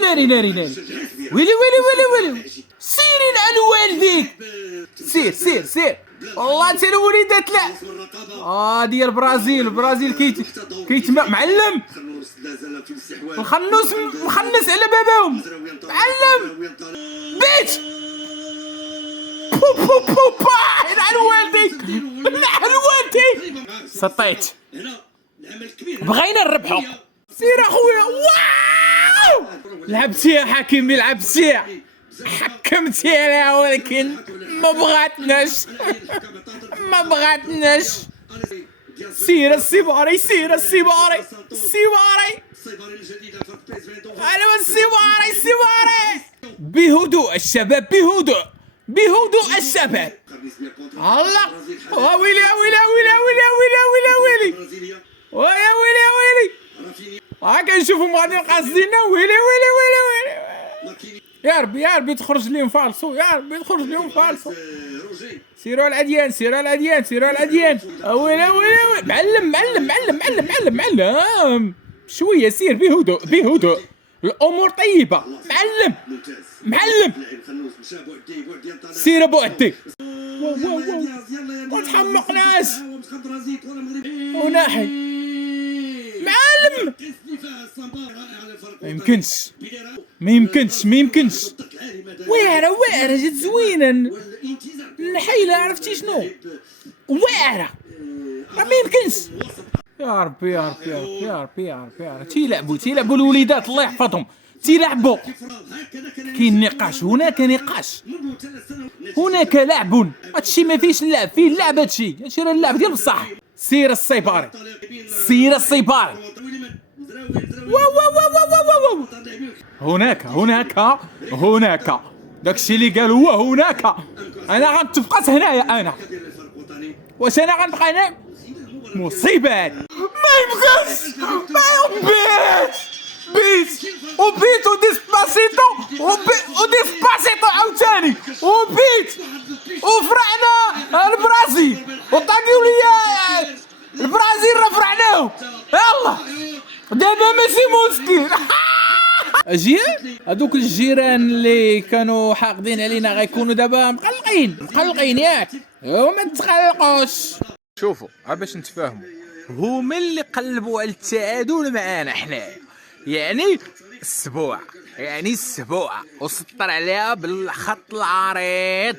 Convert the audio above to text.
ناري ناري ناري. ويلي ويلي ويلي ويلي. سيري على والديك. سير سير سير. والله انت الوليدات لا. ديال البرازيل. البرازيل كيتما معلم. الخنوس مخنس على باباهم. معلم. بيت. بو بو بو با. على والديك. على والديك. سطيت. بغينا نربحو. سير اخويا. واو لعبتيها حكيمي لعبتيها حكمتيها ولكن ما بغاتناش ما بغاتناش. سير السيباري سير السيباري السيباري انا السيباري السيباري. بهدوء الشباب بهدوء بهدوء الشباب. الله ويلي ويلي ويلي ويلي ويلي ويلي ويا ويلي ويلي. كنشوفهم غادي قاصدينا. ويلي ويلي ويلي ويلي. يا ربي يا ربي تخرج ليهم فالصو. يا ربي تخرج ليهم فالصو. سيروا العديان سيروا العديان سيروا العديان. ويلي ويلي معلم معلم معلم معلم معلم معلم. شويه سير بهدوء بهدوء الامور طيبه. معلم معلم. سير ابو عدي. ما تحمقناش. وناحي معلم. ما يمكنش ما يمكنش ما يمكنش. واعره واعره جات زوينه. الحيله عرفتي شنو واعره. ما يمكنش. يا ربي يا ربي يا ربي يا ربي يا ربي. تيلعبوا الوليدات الله يحفظهم. تيلعبوا. كاين نقاش هناك نقاش هناك لعب. هادشي ما فيش اللعب فيه اللعب. هادشي راه اللعب ديال بصح. سير السيباري سير السيباري. هناك هناك هناك داكشي اللي قال هو هناك. انا غنتفقس هنايا. انا واش انا غنبقى هنا مصيبه. ما يمكنش. بيت وبيت وديسباسيتو وديسباسيتو عاوتاني وبيت وفرعنا البرازيل وطاقيو ليا البرازيل راه فرعناهم. يلا دابا ماشي مشكل. اجيال هذوك الجيران اللي كانوا حاقدين علينا غيكونوا دابا مقلقين ياك. وما تقلقوش. شوفوا باش نتفاهموا هما اللي قلبوا على التعادل معانا حنايا. يعني السبوع وسطر عليها بالخط العريض.